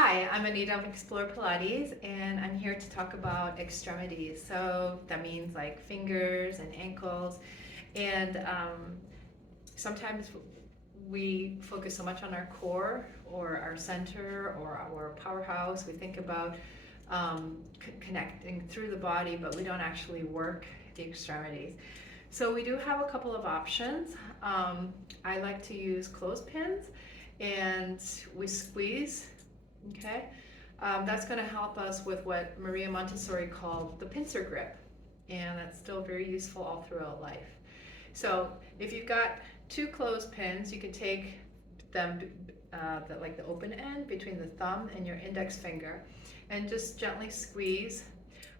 Hi, I'm Anita of Explore Pilates, and I'm here to talk about extremities. So that means like fingers and ankles. And sometimes we focus so much on our core or our center or our powerhouse. We think about connecting through the body, but we don't actually work the extremities. So we do have a couple of options. I like to use clothespins, and we squeeze. Okay, that's going to help us with what Maria Montessori called the pincer grip, and that's still very useful all throughout life. So if you've got two clothespins, you can take them, like the open end between the thumb and your index finger, and just gently squeeze.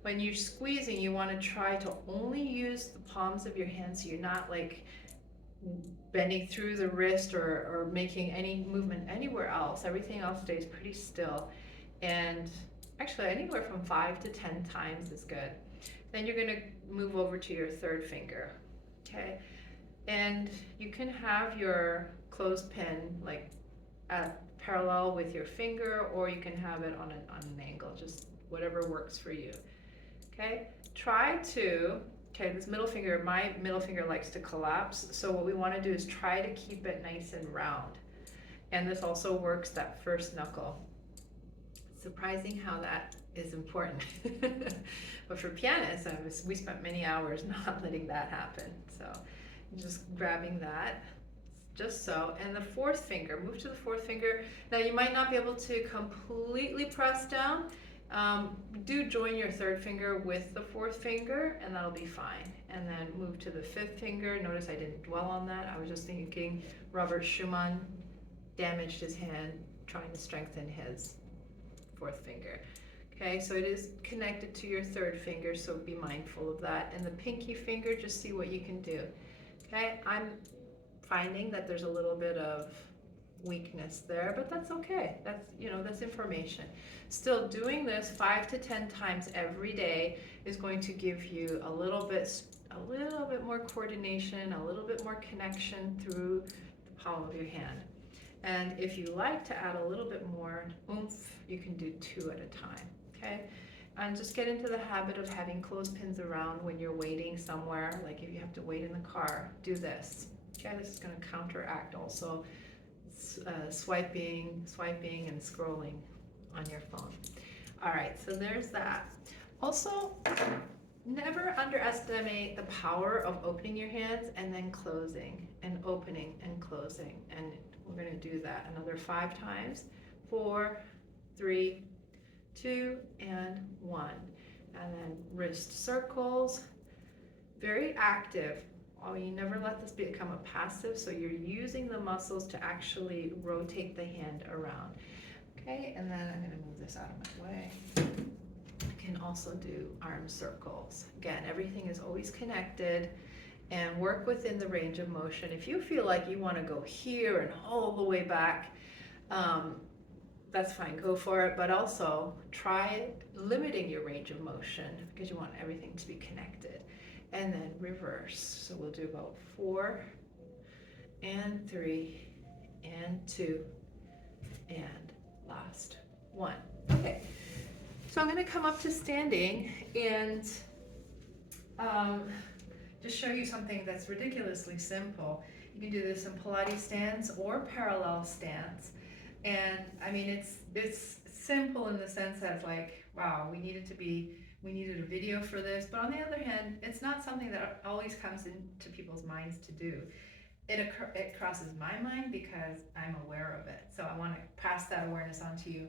When you're squeezing, you want to try to only use the palms of your hands, so you're not like bending through the wrist or making any movement anywhere else. Everything else stays pretty still. And actually, anywhere from 5 to 10 times is good. Then you're going to move over to your third finger. Okay. And you can have your clothespin like parallel with your finger, or you can have it on an angle, just whatever works for you. Okay. Okay, this middle finger, my middle finger likes to collapse. So what we want to do is try to keep it nice and round. And this also works that first knuckle. Surprising how that is important. But for pianists, we spent many hours not letting that happen. So just grabbing that, just so. And the fourth finger, move to the fourth finger. Now you might not be able to completely press down. Do join your third finger with the fourth finger, and that'll be fine. And then move to the fifth finger. Notice I didn't dwell on that. I was just thinking Robert Schumann damaged his hand trying to strengthen his fourth finger. Okay, so it is connected to your third finger, so be mindful of that. And the pinky finger, just see what you can do. Okay, I'm finding that there's a little bit of weakness there, but that's okay. That's information. Still, doing this 5 to 10 times every day is going to give you a little bit more coordination, a little bit more connection through the palm of your hand. And if you like to add a little bit more oomph, you can do 2 at a time. Okay, and just get into the habit of having clothespins around when you're waiting somewhere, like if you have to wait in the car, do this. Okay, this is going to counteract also swiping and scrolling on your phone. All right, so there's that. Also, never underestimate the power of opening your hands and then closing and opening and closing. And we're going to do that another 5 times. 4, 3, 2, and 1. And then wrist circles. Very active. Oh, you never let this become a passive, so you're using the muscles to actually rotate the hand around. Okay, and then I'm going to move this out of my way. I can also do arm circles. Again, everything is always connected, and work within the range of motion. If you feel like you want to go here and all the way back, that's fine, go for it, but also try limiting your range of motion because you want everything to be connected. And then reverse. So we'll do about 4 and 3 and 2 and last 1. Okay, so I'm going to come up to standing and just show you something that's ridiculously simple. You can do this in Pilates stance or parallel stance. And I mean, it's simple in the sense that it's like, wow, we needed a video for this, but on the other hand, it's not something that always comes into people's minds to do. It crosses my mind because I'm aware of it. So I want to pass that awareness on to you.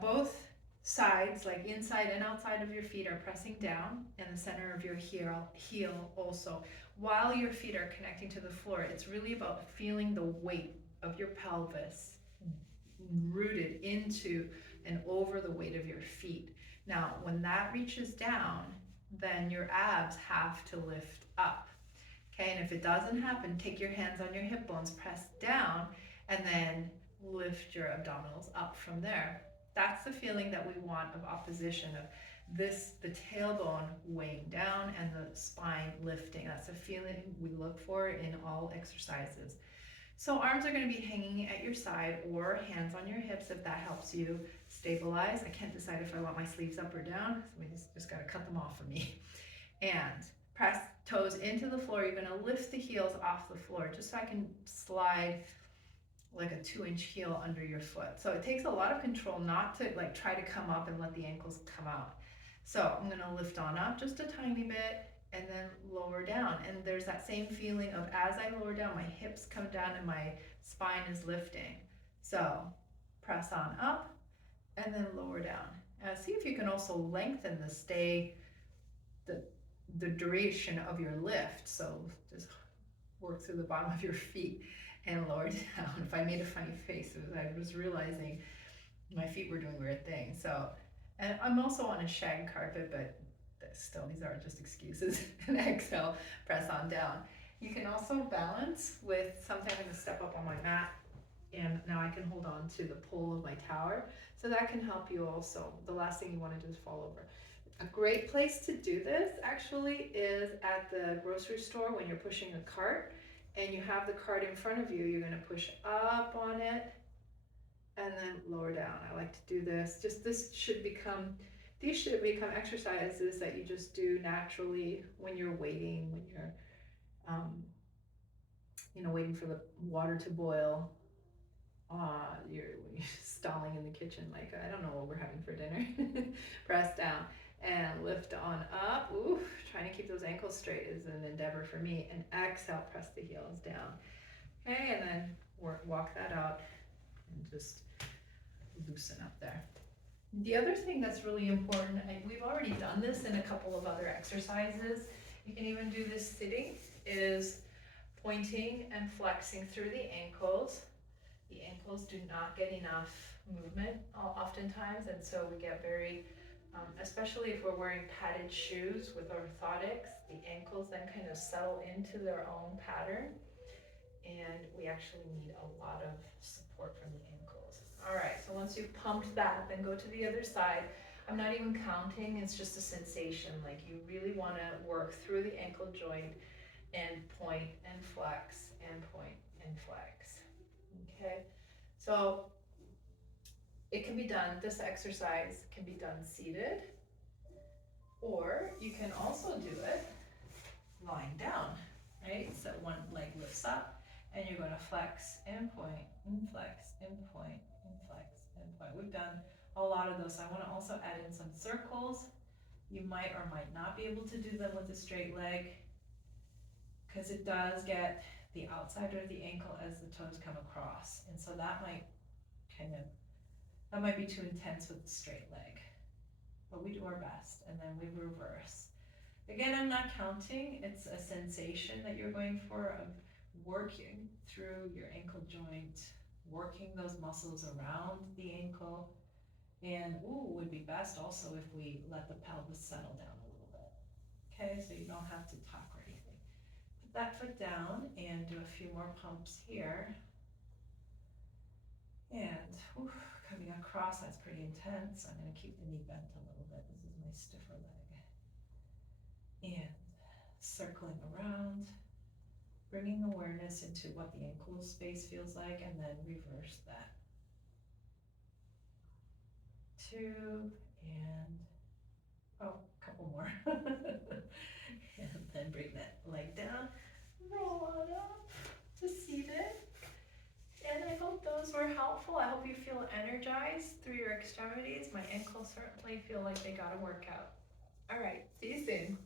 Both sides, like inside and outside of your feet, are pressing down, and the center of your heel also. While your feet are connecting to the floor, it's really about feeling the weight of your pelvis rooted into and over the weight of your feet. Now, when that reaches down, then your abs have to lift up. Okay, and if it doesn't happen, take your hands on your hip bones, press down, and then lift your abdominals up from there. That's the feeling that we want of opposition, of the tailbone weighing down and the spine lifting. That's a feeling we look for in all exercises. So arms are going to be hanging at your side or hands on your hips if that helps you stabilize. I can't decide if I want my sleeves up or down. So we just got to cut them off for me. And press toes into the floor. You're going to lift the heels off the floor just so I can slide like a 2-inch heel under your foot. So it takes a lot of control not to like try to come up and let the ankles come out. So I'm going to lift on up just a tiny bit and then lower down. And there's that same feeling of as I lower down, my hips come down and my spine is lifting. So press on up and then lower down. See if you can also lengthen the duration of your lift. So just work through the bottom of your feet and lower down. If I made a funny face, I was realizing my feet were doing weird things. So, and I'm also on a shag carpet, but still, these are just excuses. And exhale, press on down. You can also balance with something. I'm going to step up on my mat, and now I can hold on to the pole of my tower. So that can help you also. The last thing you want to do is fall over. A great place to do this actually is at the grocery store when you're pushing a cart and you have the cart in front of you. You're going to push up on it and then lower down. I like to do this. These should become exercises that you just do naturally when you're waiting, when you're waiting for the water to boil. You're stalling in the kitchen like, I don't know what we're having for dinner. Press down and lift on up. Ooh, trying to keep those ankles straight is an endeavor for me. And exhale, press the heels down. Okay, and then walk that out and just loosen up there. The other thing that's really important, we've already done this in a couple of other exercises, you can even do this sitting, is pointing and flexing through the ankles. The ankles do not get enough movement oftentimes, and so we get very, especially if we're wearing padded shoes with orthotics, the ankles then kind of settle into their own pattern, and we actually need a lot of support from the ankles. All right, so once you've pumped that, then go to the other side. I'm not even counting, it's just a sensation. Like you really want to work through the ankle joint and point and flex and point and flex. Okay, so it can be done, this exercise can be done seated, or you can also do it lying down, right? So one leg lifts up and you're going to flex and point and flex and point and flex and point. We've done a lot of those. I want to also add in some circles. You might or might not be able to do them with a straight leg because it does get the outside of the ankle as the toes come across, and so that might be too intense with the straight leg, but we do our best. And then we reverse. Again, I'm not counting, it's a sensation that you're going for of working through your ankle joint, working those muscles around the ankle. And would be best also if we let the pelvis settle down a little bit. Okay, so you don't have to talk or anything. Put that foot down and do a few more pumps here. And coming across, that's pretty intense. I'm going to keep the knee bent a little bit. This is my stiffer leg. And circling around, bringing awareness into what the ankle space feels like, and then reverse that. 2, and a couple more. And then bring that leg down, roll on up to seated. And I hope those were helpful. I hope you feel energized through your extremities. My ankles certainly feel like they got a workout. All right, see you soon.